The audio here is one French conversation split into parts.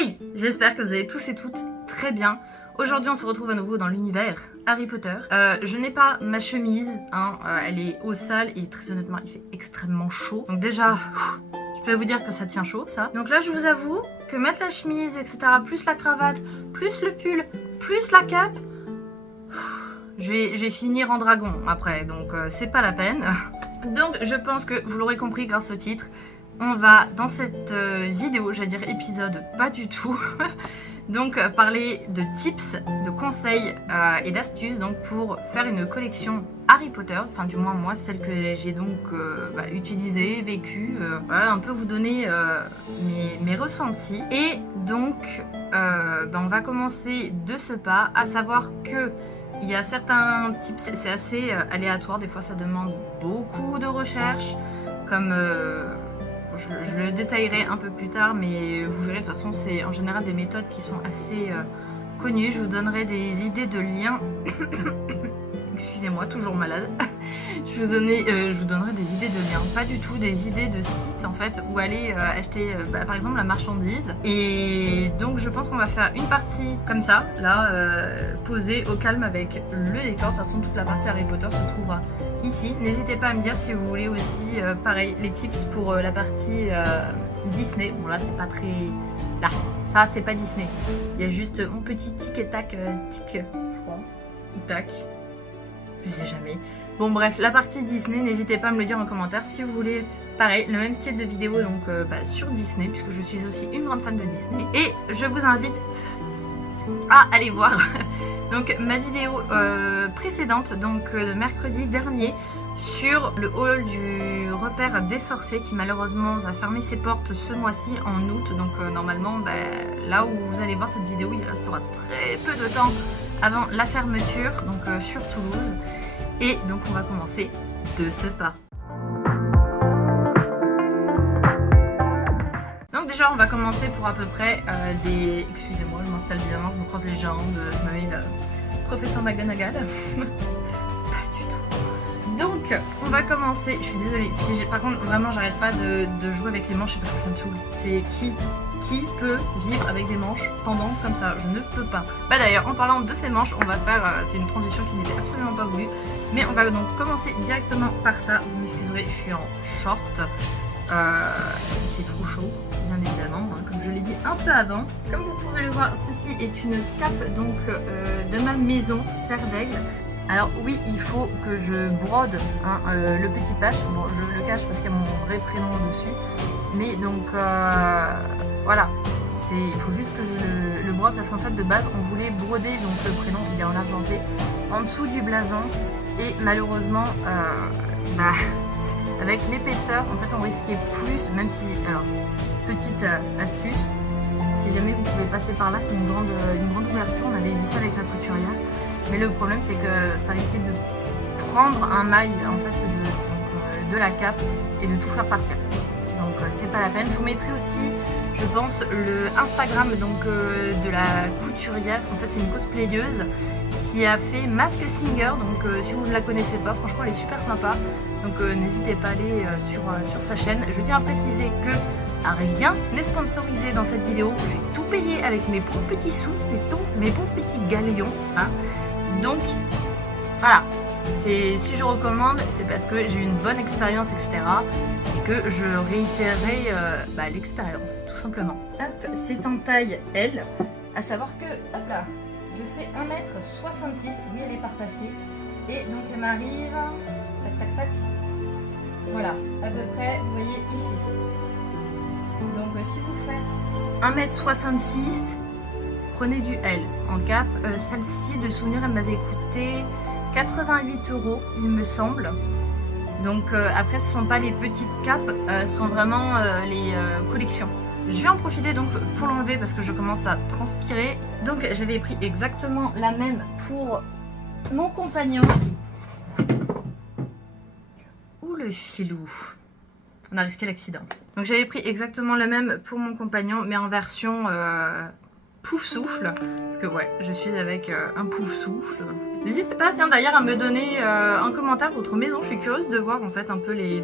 Hey! J'espère que vous allez tous et toutes très bien. Aujourd'hui on se retrouve à nouveau dans l'univers Harry Potter. Je n'ai pas ma chemise, hein, elle est au sale et très honnêtement il fait extrêmement chaud. Donc déjà, je peux vous dire que ça tient chaud ça. Donc là je vous avoue que mettre la chemise, etc., plus la cravate, plus le pull, plus la cape, je vais finir en dragon après, donc c'est pas la peine. Donc je pense que vous l'aurez compris grâce au titre, on va dans cette vidéo, j'allais dire épisode, pas du tout, donc parler de tips, de conseils et d'astuces donc pour faire une collection Harry Potter, enfin du moins moi celle que j'ai donc utilisée, vécue, voilà, un peu vous donner mes ressentis. Et donc on va commencer de ce pas, à savoir que il y a certains tips, c'est assez aléatoire, des fois ça demande beaucoup de recherche, comme je le détaillerai un peu plus tard, mais vous verrez de toute façon c'est en général des méthodes qui sont assez connues. Je vous donnerai des idées de liens, excusez-moi, toujours malade. Je vous donnerai des idées de liens, pas du tout des idées de sites en fait où aller acheter par exemple la marchandise. Et donc je pense qu'on va faire une partie comme ça, là, posée au calme avec le décor. De toute façon toute la partie Harry Potter se trouvera ici. N'hésitez pas à me dire si vous voulez aussi, pareil, les tips pour la partie Disney. Bon là c'est pas très... Là, ça c'est pas Disney. Il y a juste mon petit tic et tac, tic, je crois, ou tac, je sais jamais. Bon bref, la partie Disney, n'hésitez pas à me le dire en commentaire si vous voulez, pareil, le même style de vidéo donc sur Disney, puisque je suis aussi une grande fan de Disney. Et je vous invite à aller voir donc ma vidéo précédente, donc de mercredi dernier, sur le hall du repère des sorciers qui malheureusement va fermer ses portes ce mois-ci en août. Donc normalement, là où vous allez voir cette vidéo, il restera très peu de temps avant la fermeture, donc sur Toulouse. Et donc on va commencer de ce pas. Donc déjà on va commencer pour à peu près des... Excusez-moi, je m'installe bizarrement, je me croise les jambes, je me mets professeur McGonagall. Pas du tout. Donc on va commencer, je suis désolée, par contre vraiment j'arrête pas de jouer avec les manches parce que ça me saoule. C'est qui peut vivre avec des manches pendantes comme ça? Je ne peux pas. D'ailleurs, en parlant de ces manches, on va faire... c'est une transition qui n'était absolument pas voulue. Mais on va donc commencer directement par ça. Vous m'excuserez, je suis en short. Il fait trop chaud, bien évidemment, hein, comme je l'ai dit un peu avant. Comme vous pouvez le voir, ceci est une cape donc de ma maison, Serre d'Aigle. Alors oui, il faut que je brode hein, le petit patch. Bon, je le cache parce qu'il y a mon vrai prénom dessus. Mais donc... voilà, il faut juste que je le brode parce qu'en fait de base on voulait broder donc le prénom, il est en argenté, en dessous du blason et malheureusement avec l'épaisseur en fait on risquait plus, même si, alors petite astuce, si jamais vous pouvez passer par là, c'est une grande ouverture, on avait vu ça avec la couturière, mais le problème c'est que ça risquait de prendre un maille en fait de la cape et de tout faire partir. Donc c'est pas la peine. Je vous mettrai aussi, je pense, le Instagram donc de la couturière. En fait c'est une cosplayeuse qui a fait Mask Singer. Donc si vous ne la connaissez pas, franchement elle est super sympa. Donc n'hésitez pas à aller sur sa chaîne. Je tiens à préciser que rien n'est sponsorisé dans cette vidéo. J'ai tout payé avec mes pauvres petits sous, mes pauvres petits galéons. Hein. Donc voilà. Si je recommande, c'est parce que j'ai eu une bonne expérience, etc. Et que je réitérerai l'expérience, tout simplement. Hop, c'est en taille L. À savoir que, hop là, je fais 1m66. Oui, elle est par passée. Et donc elle m'arrive... Tac, tac, tac. Voilà, à peu près, vous voyez ici. Donc si vous faites 1m66, prenez du L en cap. Celle-ci, de souvenir, elle m'avait coûté 88 €, il me semble. Donc après, ce ne sont pas les petites capes, ce sont vraiment les collections. Je vais en profiter donc pour l'enlever parce que je commence à transpirer. Donc j'avais pris exactement la même pour mon compagnon. Ouh le filou, on a risqué l'accident. Donc j'avais pris exactement la même pour mon compagnon, mais en version pouf souffle. Parce que ouais, je suis avec un pouf souffle. N'hésitez pas, tiens d'ailleurs, à me donner en commentaire votre maison. Je suis curieuse de voir en fait un peu les...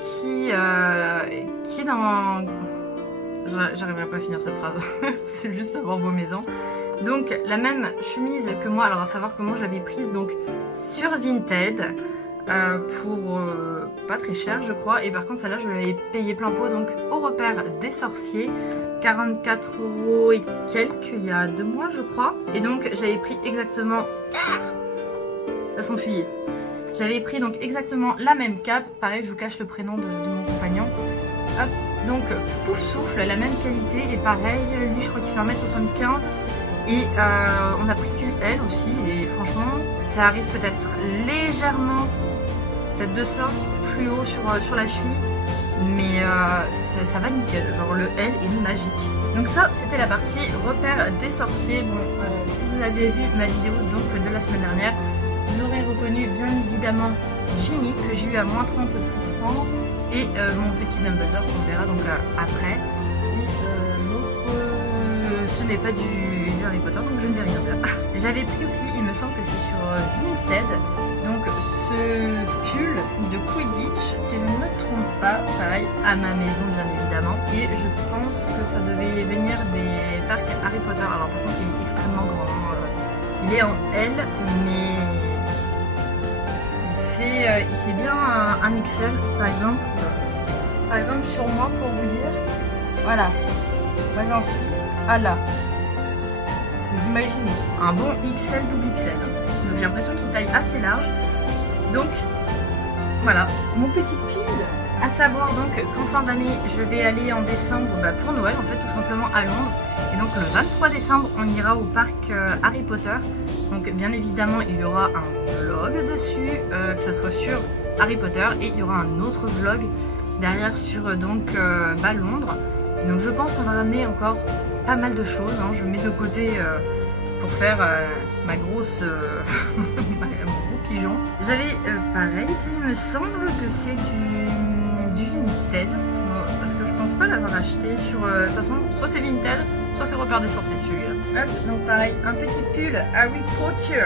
qui dans... J'arriverai pas à finir cette phrase. C'est juste savoir vos maisons. Donc la même chemise que moi, alors à savoir comment je l'avais prise donc sur Vinted pour pas très cher je crois. Et par contre celle-là je l'avais payé plein pot donc au repère des sorciers. 44 € et quelques il y a 2 mois je crois. Et donc j'avais pris exactement... Ça s'enfuyait. J'avais pris donc exactement la même cape. Pareil je vous cache le prénom de mon compagnon. Hop. Donc Pouf Souffle, la même qualité et pareil, lui je crois qu'il fait 1m75 et on a pris du L aussi et franchement ça arrive peut-être légèrement, peut-être de ça, plus haut sur la cheville, mais ça va nickel, genre le L est magique. Donc ça c'était la partie repère des sorciers. Bon, si vous avez vu ma vidéo donc de la semaine dernière, vous aurez reconnu bien évidemment Ginny que j'ai eu à moins 30%. Et mon petit Dumbledore qu'on verra donc après. Et l'autre, ce n'est pas du Harry Potter, donc je ne vais rien dire. J'avais pris aussi, il me semble que c'est sur Vinted, donc ce pull de Quidditch, si je ne me trompe pas, pareil, à ma maison bien évidemment. Et je pense que ça devait venir des parcs Harry Potter. Alors par contre il est extrêmement grand, il est en L, mais... il fait bien un XL par exemple. Par exemple sur moi pour vous dire, voilà, moi j'en suis à là. Vous imaginez, un bon XL double XL. Donc j'ai l'impression qu'il taille assez large. Donc voilà, mon petit pull. À savoir donc qu'en fin d'année, je vais aller en décembre pour Noël en fait tout simplement à Londres. Et donc le 23 décembre, on ira au parc Harry Potter. Donc bien évidemment, il y aura un vlog dessus, que ce soit sur Harry Potter, et il y aura un autre vlog derrière sur donc Londres. Et donc je pense qu'on va ramener encore pas mal de choses. Hein. Je mets de côté pour faire ma grosse mon gros pigeon. J'avais pareil, ça il me semble que c'est du Vinted, parce que je pense pas l'avoir acheté sur... de toute façon, soit c'est Vinted, soit c'est Repère des Sorciers celui-là. Hop, donc pareil, un petit pull Harry Potter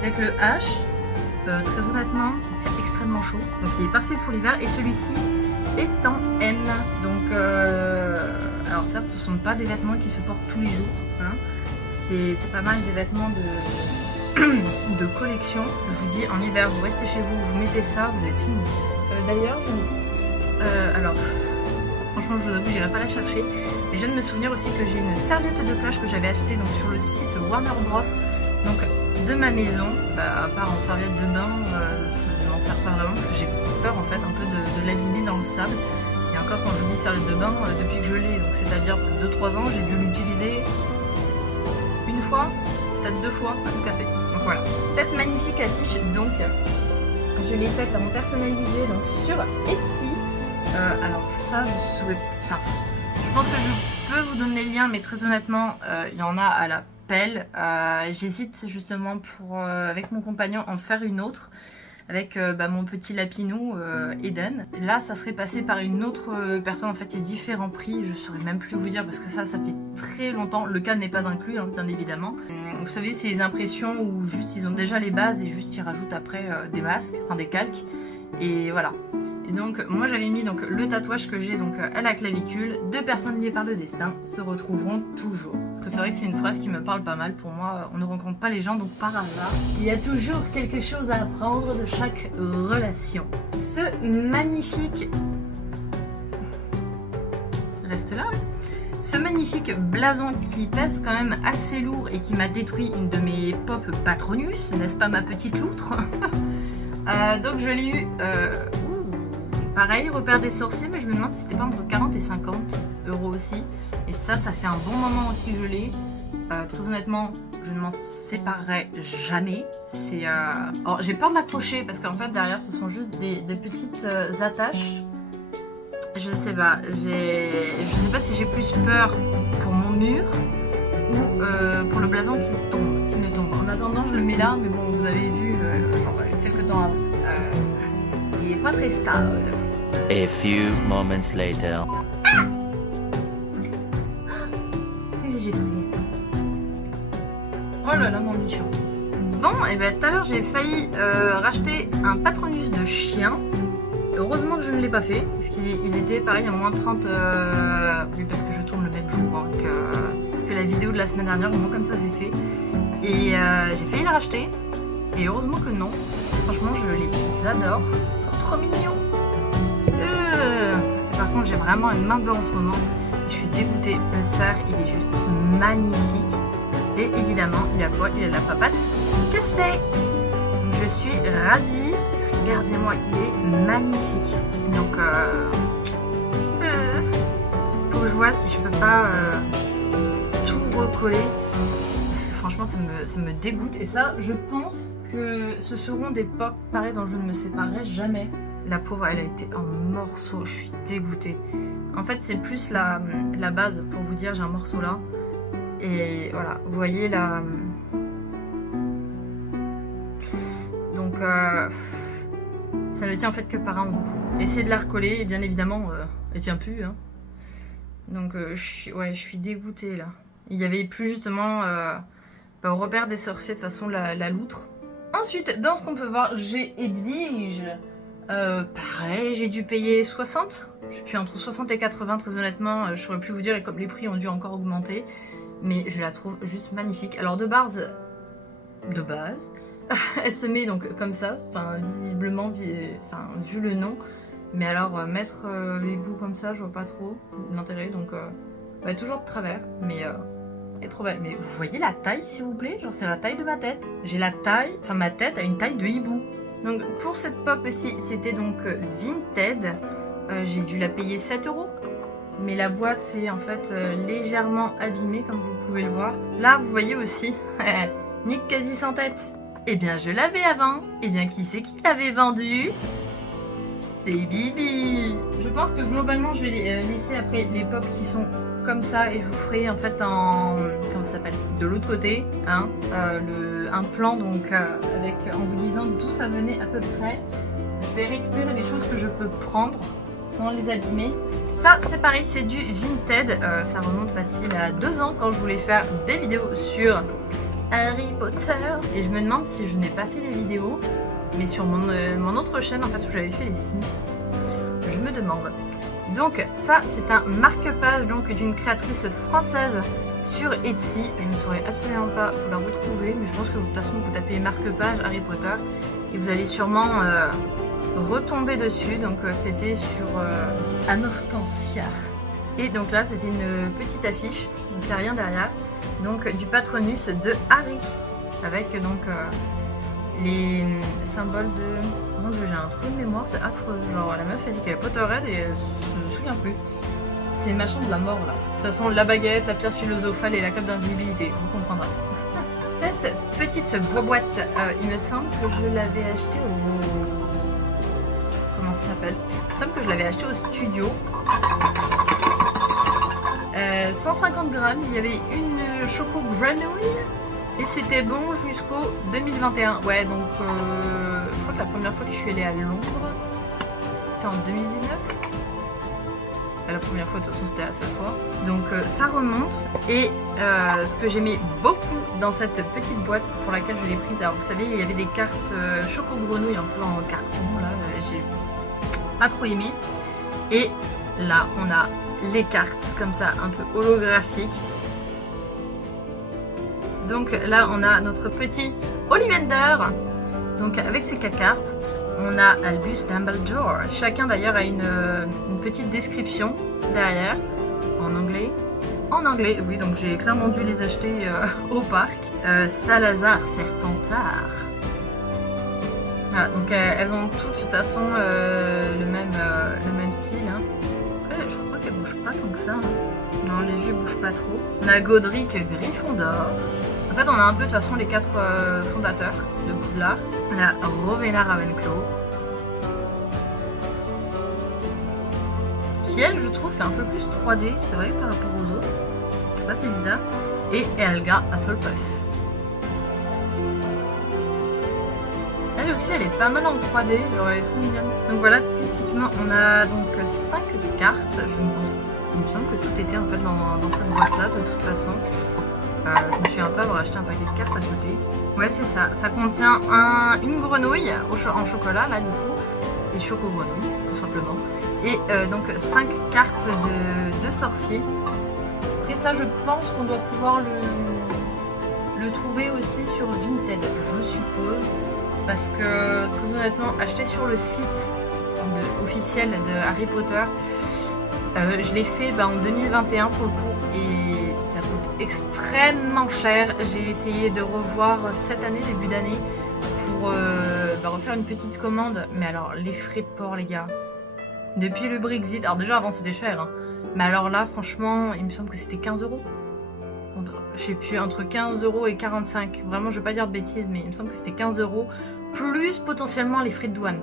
avec le H. Très honnêtement, c'est extrêmement chaud, donc il est parfait pour l'hiver. Et celui-ci est en N. Donc, alors certes, ce ne sont pas des vêtements qui se portent tous les jours. Hein. C'est pas mal des vêtements de collection. Je vous dis, en hiver, vous restez chez vous, vous mettez ça, vous êtes fini. D'ailleurs, alors, franchement, je vous avoue, j'irai pas la chercher. Mais je viens de me souvenir aussi que j'ai une serviette de plage que j'avais achetée donc, sur le site Warner Bros. Donc, de ma maison. À part en serviette de bain, je n'en sers pas vraiment parce que j'ai peur en fait un peu de l'abîmer dans le sable. Et encore, quand je vous dis serviette de bain, depuis que je l'ai, donc c'est-à-dire peut-être 2-3 ans, j'ai dû l'utiliser une fois, peut-être 2 fois, à tout casser. Donc voilà. Cette magnifique affiche, donc, je l'ai faite en personnalisé donc, sur Etsy. Alors ça, je pense que je peux vous donner le lien, mais très honnêtement, il y en a à la pelle. J'hésite justement pour, avec mon compagnon, en faire une autre. Avec mon petit lapinou, Eden. Là, ça serait passé par une autre personne. En fait, il y a différents prix. Je saurais même plus vous dire parce que ça fait très longtemps. Le cadre n'est pas inclus, hein, bien évidemment. Vous savez, c'est les impressions où juste ils ont déjà les bases et juste ils rajoutent après des masques, enfin des calques. Et voilà. Et donc, moi j'avais mis donc, le tatouage que j'ai donc à la clavicule. 2 personnes liées par le destin se retrouveront toujours. Parce que c'est vrai que c'est une phrase qui me parle pas mal. Pour moi, on ne rencontre pas les gens, donc par hasard. Il y a toujours quelque chose à apprendre de chaque relation. Ce magnifique... Reste là, hein. Ce magnifique blason qui pèse quand même assez lourd et qui m'a détruit une de mes pop Patronus, n'est-ce pas ma petite loutre? Donc je l'ai eu... pareil, Repère des Sorciers, mais je me demande si c'était pas entre 40 et 50 € aussi. Et ça fait un bon moment aussi que je l'ai. Très honnêtement, je ne m'en séparerai jamais. C'est... Alors, j'ai peur de l'accrocher parce qu'en fait, derrière, ce sont juste des petites attaches. Je sais pas. Je sais pas si j'ai plus peur pour mon mur ou pour le blason qui ne tombe. En attendant, je le mets là, mais bon, vous avez vu, genre, quelques temps avant. Il est pas très stable. A few moments later. Qu'est-ce que j'ai fait? Oh là là, mon bichon. Bon, et bien tout à l'heure, j'ai failli racheter un Patronus de chien. Heureusement que je ne l'ai pas fait, parce qu'ils étaient pareil à moins 30, oui parce que je tourne le même jour hein, que la vidéo de la semaine dernière, au moins comme ça c'est fait. Et j'ai failli la racheter, et heureusement que non. Franchement je les adore, ils sont trop mignons. Par contre j'ai vraiment une main bleue en ce moment, je suis dégoûtée, le cerf il est juste magnifique. Et évidemment il a quoi? Il a la papate cassée. Donc je suis ravie. Regardez-moi, il est magnifique. Donc, faut que je vois si je peux pas tout recoller. Parce que franchement, ça me dégoûte. Et ça, je pense que ce seront des pop pareil dont je ne me séparerai jamais. La pauvre, elle a été en morceaux. Je suis dégoûtée. En fait, c'est plus la base. Pour vous dire, j'ai un morceau là. Et voilà, vous voyez la... Donc, ça ne tient en fait que par un bout. Essayez de la recoller et bien évidemment, elle tient plus. Hein. Donc je suis dégoûtée là. Il y avait plus justement au repère des sorciers de toute façon la loutre. Ensuite, dans ce qu'on peut voir, j'ai Edwige. Pareil, j'ai dû payer 60. Je suis entre 60 et 80 très honnêtement. Je saurais plus vous dire et comme les prix ont dû encore augmenter. Mais je la trouve juste magnifique. Alors de base, elle se met donc comme ça, enfin visiblement, vu le nom. Mais alors mettre les bouts comme ça, je vois pas trop l'intérêt. Donc toujours de travers, mais elle est trop belle. Mais vous voyez la taille s'il vous plaît? Genre c'est la taille de ma tête. J'ai la taille, enfin ma tête a une taille de hibou. Donc pour cette pop ci, c'était donc Vinted. J'ai dû la payer 7 €. Mais la boîte est en fait légèrement abîmée comme vous pouvez le voir. Là vous voyez aussi, Nick quasi sans tête. Eh bien je l'avais avant. Eh bien qui c'est qui l'avait vendu? C'est Bibi. Je pense que globalement je vais laisser après les pop qui sont comme ça et je vous ferai en fait comment ça s'appelle, de l'autre côté hein, un plan donc avec en vous disant d'où ça venait à peu près. Je vais récupérer les choses que je peux prendre sans les abîmer. Ça c'est pareil, c'est du Vinted, ça remonte facile à 2 ans quand je voulais faire des vidéos sur Harry Potter et je me demande si je n'ai pas fait les vidéos mais sur mon autre chaîne en fait où j'avais fait les Sims. Je me demande. Donc ça c'est un marque-page donc d'une créatrice française sur Etsy. Je ne saurais absolument pas vous la retrouver mais je pense que de toute façon vous tapez marque-page Harry Potter et vous allez sûrement retomber dessus. Donc c'était sur Anortensia. Et donc là c'était une petite affiche, donc il n'y a rien derrière. Donc du Patronus de Harry avec donc les symboles de... Mon dieu, j'ai un trou de mémoire, c'est affreux. Genre la meuf elle dit qu'elle est Potterhead et elle se souvient plus. C'est machin de la mort là. De toute façon la baguette, la pierre philosophale et la cape d'invisibilité, vous comprendrez. Cette petite boîte, il me semble que je l'avais achetée au... Comment ça s'appelle? Il me semble que je l'avais achetée au studio. 150 grammes, il y avait une choco grenouille et c'était bon jusqu'au 2021. Ouais, donc je crois que la première fois que je suis allée à Londres, c'était en 2019. La première fois, de toute façon, c'était la seule fois. Donc ça remonte. Et ce que j'aimais beaucoup dans cette petite boîte pour laquelle je l'ai prise, alors vous savez, il y avait des cartes choco grenouille un peu en carton, là, j'ai pas trop aimé. Et là, on a les cartes comme ça un peu holographiques. Donc là on a notre petit Ollivander. Donc avec ces 4 cartes on a Albus Dumbledore. Chacun d'ailleurs a une petite description derrière en anglais. En anglais, oui, donc j'ai clairement dû les acheter au parc. Salazar Serpentard. Voilà, donc elles ont toutes de toute façon le même style. Hein. Après, je crois qu'elles bougent pas tant que ça. Hein. Non, les yeux bougent pas trop. On a Godric Gryffondor. En fait, on a un peu de toute façon les 4 fondateurs de Poudlard. On a Rowena Ravenclaw. Qui, elle, je trouve, fait un peu plus 3D, c'est vrai, par rapport aux autres. Là, c'est bizarre. Et Helga Hufflepuff. Elle aussi, elle est pas mal en 3D, genre elle est trop mignonne. Donc voilà, typiquement, on a donc 5 cartes. Il me semble que tout était en fait dans cette boîte-là, de toute façon. Je me souviens pas avoir acheté un paquet de cartes à côté. Ouais, c'est ça. Ça contient une grenouille en chocolat, là, du coup, et choco-grenouille. simplement. Et donc 5 cartes de sorcier. Après ça, je pense qu'on doit pouvoir le trouver aussi sur Vinted, je suppose. Parce que très honnêtement, acheter sur le site officiel de Harry Potter, je l'ai fait en 2021 pour le coup et ça coûte extrêmement cher. J'ai essayé de revoir cette année, début d'année, pour refaire une petite commande. Mais alors les frais de port les gars, depuis le Brexit, alors déjà avant c'était cher, hein, mais alors là franchement il me semble que c'était 15 €. Je sais plus, entre 15 € et 45. Vraiment je vais pas dire de bêtises mais il me semble que c'était 15 € plus potentiellement les frais de douane.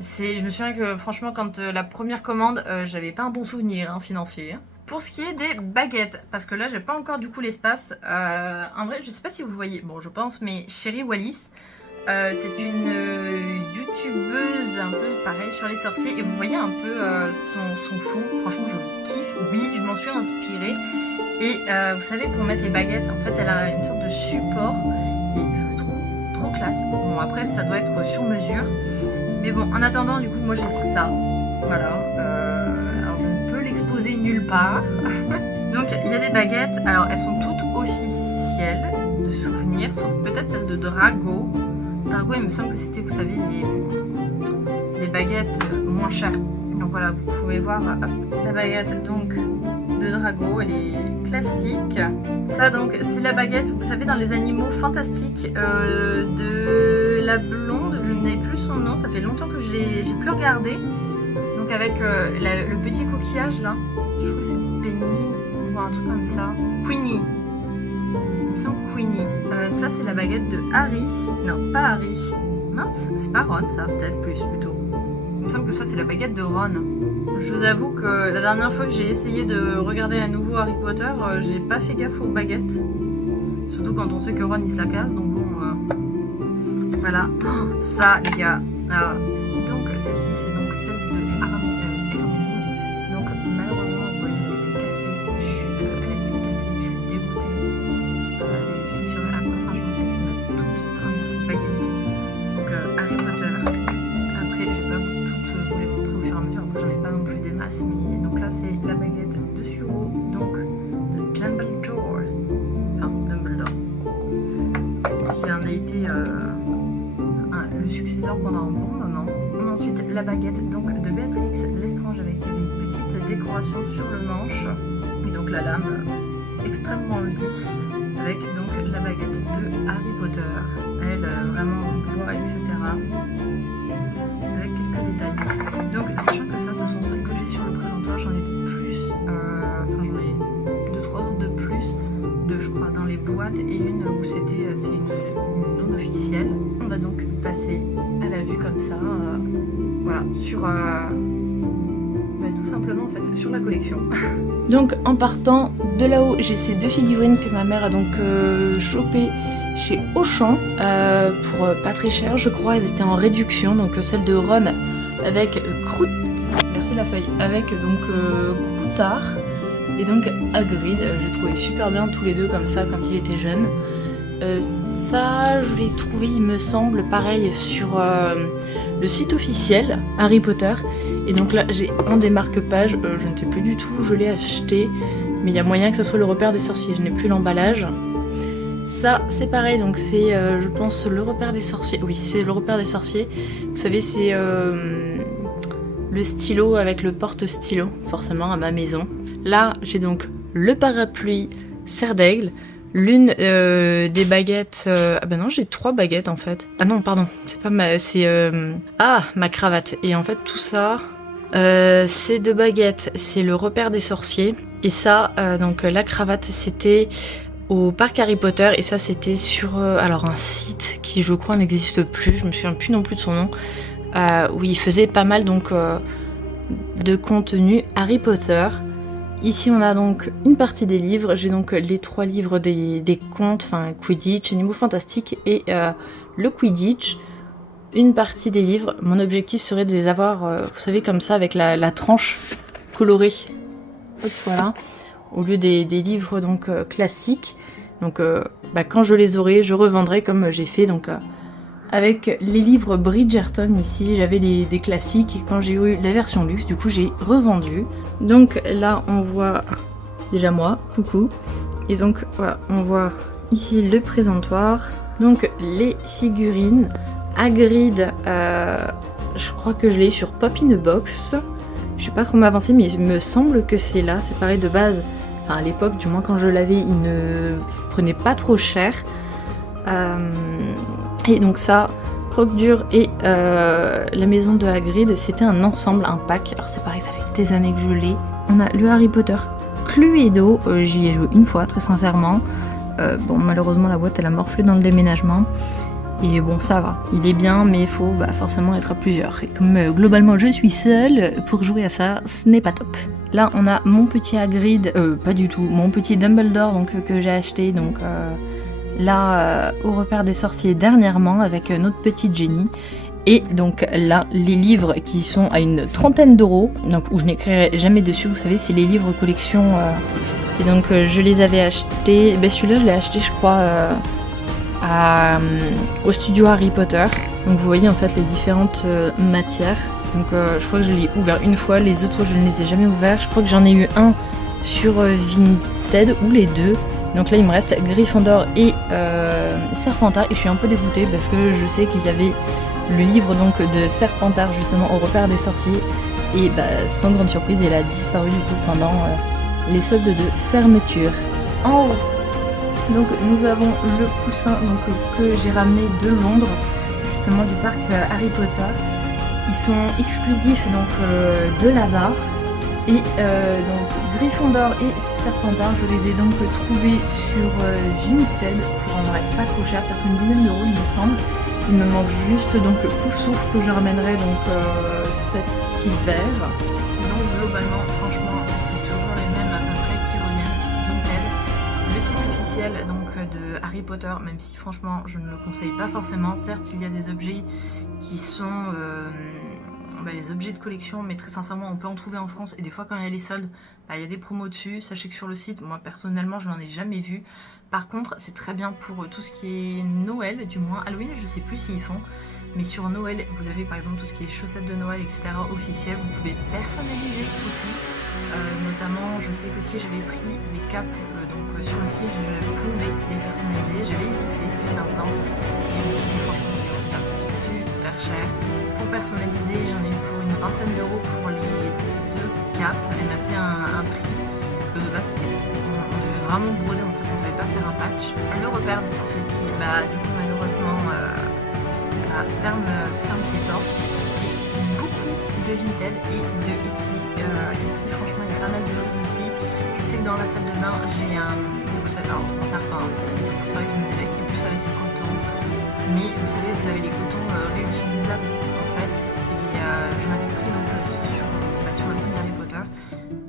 Je me souviens que franchement quand la première commande j'avais pas un bon souvenir financier. Pour ce qui est des baguettes, parce que là j'ai pas encore du coup l'espace, en vrai je sais pas si vous voyez, bon je pense, mais Chérie Wallis, c'est une youtubeuse un peu pareil sur les sorciers et vous voyez un peu son fond, franchement je le kiffe, oui je m'en suis inspirée et vous savez pour mettre les baguettes en fait elle a une sorte de support et je le trouve trop classe. Bon après ça doit être sur mesure, mais bon en attendant du coup moi j'ai ça, voilà, alors je ne peux l'exposer nulle part. Donc il y a des baguettes, alors elles sont toutes officielles de souvenirs sauf peut-être celle de Drago. Drago, il me semble que c'était, vous savez, les baguettes moins chères. Donc voilà, vous pouvez voir hop, la baguette donc de Drago, elle est classique. Ça donc, c'est la baguette, vous savez, dans les animaux fantastiques de la blonde, je n'ai plus son nom, ça fait longtemps que j'ai plus regardé. Donc avec le petit coquillage là, je crois que c'est Penny ou un truc comme ça. Queenie. Queenie. Ça c'est la baguette de Harry. Non, pas Harry. Mince, c'est pas Ron ça, peut-être plus plutôt. Il me semble que ça c'est la baguette de Ron. Je vous avoue que la dernière fois que j'ai essayé de regarder un nouveau Harry Potter, j'ai pas fait gaffe aux baguettes. Surtout quand on sait que Ron il se la casse, donc bon, voilà. Oh, ça les gars. Alors, donc celle-ci c'est donc celle de Hermione. Donc malheureusement vous voyez elle a été cassée. Elle a été cassée, je suis dégoûtée. Enfin je pense que ça a été ma toute première baguette. Donc Harry Potter. Après je vais pas vous les montrer au fur et à mesure. Après j'en ai pas non plus des masses. Mais donc là c'est la baguette de Suro. Donc de Dumbledore. Enfin Dumbledore. Qui en a été le successeur pendant un bon moment. On a ensuite la baguette donc de Béatrix Lestrange avec une petite décoration sur le manche. Et donc la lame extrêmement lisse. Avec donc la baguette de Harry Potter, elle vraiment en bois, etc. Avec quelques détails. Donc sachant que ça, ce sont celles que j'ai sur le présentoir, j'en ai de plus, enfin j'en ai 2-3 autres de plus, deux je crois dans les boîtes et une où c'est une non officielle. On va donc passer à la vue comme ça, voilà, sur tout simplement en fait sur la collection. Donc en partant de là-haut, j'ai ces deux figurines que ma mère a donc chopées chez Auchan pour pas très cher je crois, elles étaient en réduction, donc celle de Ron avec merci la feuille, avec donc Croutard et donc Hagrid, j'ai trouvé super bien tous les deux comme ça quand il était jeune. Ça je l'ai trouvé il me semble pareil sur le site officiel Harry Potter. Et donc là j'ai un des marque-pages, je ne sais plus du tout où je l'ai acheté, mais il y a moyen que ça soit le repère des sorciers, je n'ai plus l'emballage. Ça c'est pareil, donc c'est je pense le repère des sorciers, oui c'est le repère des sorciers. Vous savez c'est le stylo avec le porte-stylo, forcément à ma maison. Là j'ai donc le parapluie Serre d'Aigle, l'une des baguettes... ah bah non, j'ai 3 baguettes en fait. Ah non, pardon, c'est pas ma... c'est... ma cravate. Et en fait, tout ça, c'est 2 baguettes. C'est le repère des sorciers. Et ça, donc la cravate, c'était au parc Harry Potter. Et ça, c'était sur alors un site qui, je crois, n'existe plus. Je me souviens plus non plus de son nom. Où il faisait pas mal donc de contenu Harry Potter. Ici on a donc une partie des livres, j'ai donc les 3 livres des contes, enfin Quidditch, Animaux Fantastiques et le Quidditch. Une partie des livres, mon objectif serait de les avoir, vous savez comme ça avec la tranche colorée. Hop, voilà, au lieu des livres donc classiques. Donc quand je les aurai, je revendrai comme j'ai fait donc avec les livres Bridgerton ici. J'avais des classiques et quand j'ai eu la version luxe, du coup j'ai revendu. Donc là on voit déjà moi, coucou. Et donc voilà, on voit ici le présentoir. Donc les figurines. Hagrid, je crois que je l'ai sur Pop in a Box. Je sais pas trop m'avancer, mais il me semble que c'est là. C'est pareil de base. Enfin à l'époque, du moins quand je l'avais, il ne prenait pas trop cher. Et donc ça, Croque-Dur et la maison de Hagrid, c'était un ensemble, un pack. Alors c'est pareil, ça fait des années que je l'ai. On a le Harry Potter Cluedo, j'y ai joué une fois, très sincèrement. Bon, malheureusement la boîte elle a morflé dans le déménagement. Et bon, ça va, il est bien, mais il faut forcément être à plusieurs. Et comme globalement je suis seule, pour jouer à ça, ce n'est pas top. Là, on a mon petit Hagrid, pas du tout, mon petit Dumbledore donc, que j'ai acheté donc, là au repère des sorciers dernièrement avec notre petite Jenny. Et donc là, les livres qui sont à une 30aine d'euros, donc où je n'écrirai jamais dessus, vous savez, c'est les livres collection. Et donc je les avais achetés, celui-là je l'ai acheté je crois au studio Harry Potter. Donc vous voyez en fait les différentes matières. Donc je crois que je l'ai ouvert une fois, les autres je ne les ai jamais ouverts. Je crois que j'en ai eu un sur Vinted ou les deux. Donc là il me reste Gryffondor et Serpentard et je suis un peu dégoûtée parce que je sais qu'il y avait le livre donc de Serpentard justement au repère des sorciers et sans grande surprise il a disparu du coup pendant les soldes de fermeture. En haut, donc nous avons le coussin donc, que j'ai ramené de Londres, justement du parc Harry Potter. Ils sont exclusifs donc de là-bas. Et donc Gryffondor et Serpentard, je les ai donc trouvés sur Vinted pour en vrai pas trop cher, peut-être une dizaine d'euros il me semble. Il me manque juste donc Poufsouffle que je ramènerai donc cet hiver. Donc globalement, franchement, c'est toujours les mêmes à peu près qui reviennent. Vinted, le site officiel donc de Harry Potter, même si franchement je ne le conseille pas forcément. Certes, il y a des objets qui sont les objets de collection, mais très sincèrement on peut en trouver en France et des fois quand il y a les soldes, il y a des promos dessus. Sachez que sur le site, moi personnellement je n'en ai jamais vu. Par contre c'est très bien pour tout ce qui est Noël, du moins Halloween je sais plus s'ils font, mais sur Noël vous avez par exemple tout ce qui est chaussettes de Noël etc. officielles, vous pouvez personnaliser aussi. Notamment je sais que si j'avais pris les capes donc sur le site je pouvais les personnaliser, j'avais hésité fut un temps et je me suis dit franchement ça va super cher. Pour personnaliser, j'en ai eu pour une 20aine d'euros pour les deux capes. Elle m'a fait un prix parce que de base on devait vraiment broder en fait, on ne pouvait pas faire un patch. Le repère des sorciers qui du coup malheureusement ferme ses portes. Et beaucoup de Vinted et de Etsy. Etsy franchement il y a pas mal de choses aussi. Je sais que dans la salle de bain j'ai un serpent parce que du coup c'est vrai que je me démaquille plus avec les cotons. Mais vous savez, vous avez les cotons réutilisables en fait, et j'en avais pris donc sur le thème d'Harry Potter.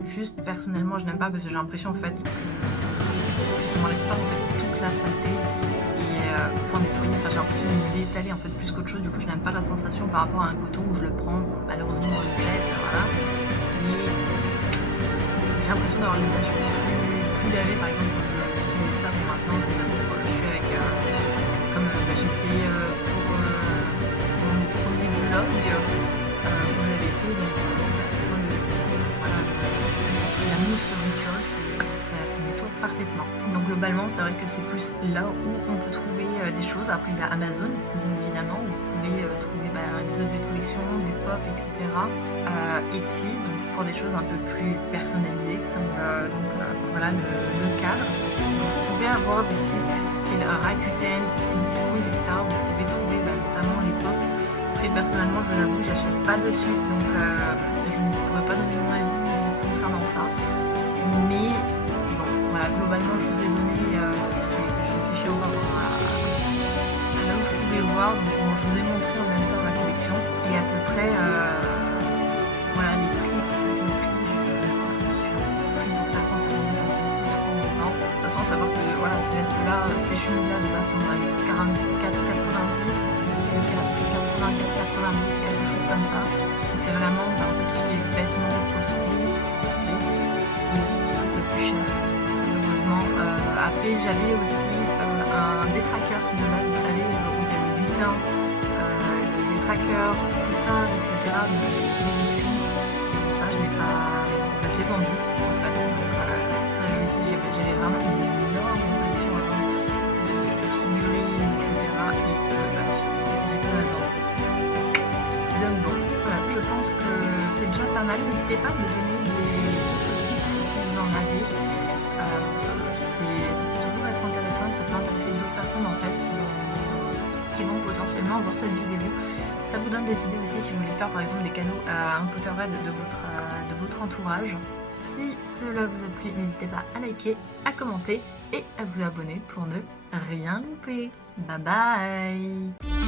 Juste personnellement, je n'aime pas parce que j'ai l'impression en fait que ça m'enlève pas en fait toute la saleté et pour nettoyer, enfin j'ai l'impression de me l'étaler en fait plus qu'autre chose. Du coup, je n'aime pas la sensation par rapport à un coton où je le prends, malheureusement on le jette, voilà. Mais j'ai l'impression d'avoir le visage plus lavé, par exemple quand j'utilise ça. Bon, maintenant, je vous avoue, je suis avec comme j'ai fait pour mon premier vlog où j'avais fait donc, la mousse ritual, ça nettoie parfaitement. Donc globalement c'est vrai que c'est plus là où on peut trouver des choses. Après il y a Amazon bien évidemment où vous pouvez trouver des objets de collection, des pop etc. Etsy donc pour des choses un peu plus personnalisées comme voilà le cadre. Vous pouvez avoir des sites style Rakuten, Cdiscount, etc. où vous pouvez trouver notamment les pop. Après personnellement je vous avoue j'achète pas dessus donc je ne pourrais pas donner mon avis concernant ça. Mais bon voilà, globalement je vous ai donné ce que je réfléchis au rapport à là où je pouvais voir. Donc bon, je vous ai montré en même temps ma collection et à peu près voilà les prix, parce que les prix je me suis plus pour certains ça remonte un peu trop longtemps. De toute façon savoir que voilà ces vestes là, ces chemises là de base sont dans les 44,90, le prix 84,90, quelque chose comme ça. Donc c'est vraiment en fait, tout ce qui est vêtements, cosplay, c'est ce qui coûte le plus cher malheureusement. Après j'avais aussi un détraqueur de base, vous savez, où il y a le lutin tracker, foutard, etc. Donc des vitrines. Bon, ça, je l'ai pas. Je l'ai vendu en fait. Donc ça, je dis, j'avais vraiment une énorme collection avant de figurines, etc. Et j'ai pas mal vendu. Donc bon, voilà, je pense que c'est déjà pas mal. N'hésitez pas à me donner d'autres tips si vous en avez. Ça peut toujours être intéressant et ça peut intéresser d'autres personnes en fait qui vont potentiellement voir cette vidéo. Ça vous donne des idées aussi si vous voulez faire par exemple des cadeaux à un Potterhead de votre entourage. Si cela vous a plu, n'hésitez pas à liker, à commenter et à vous abonner pour ne rien louper. Bye bye!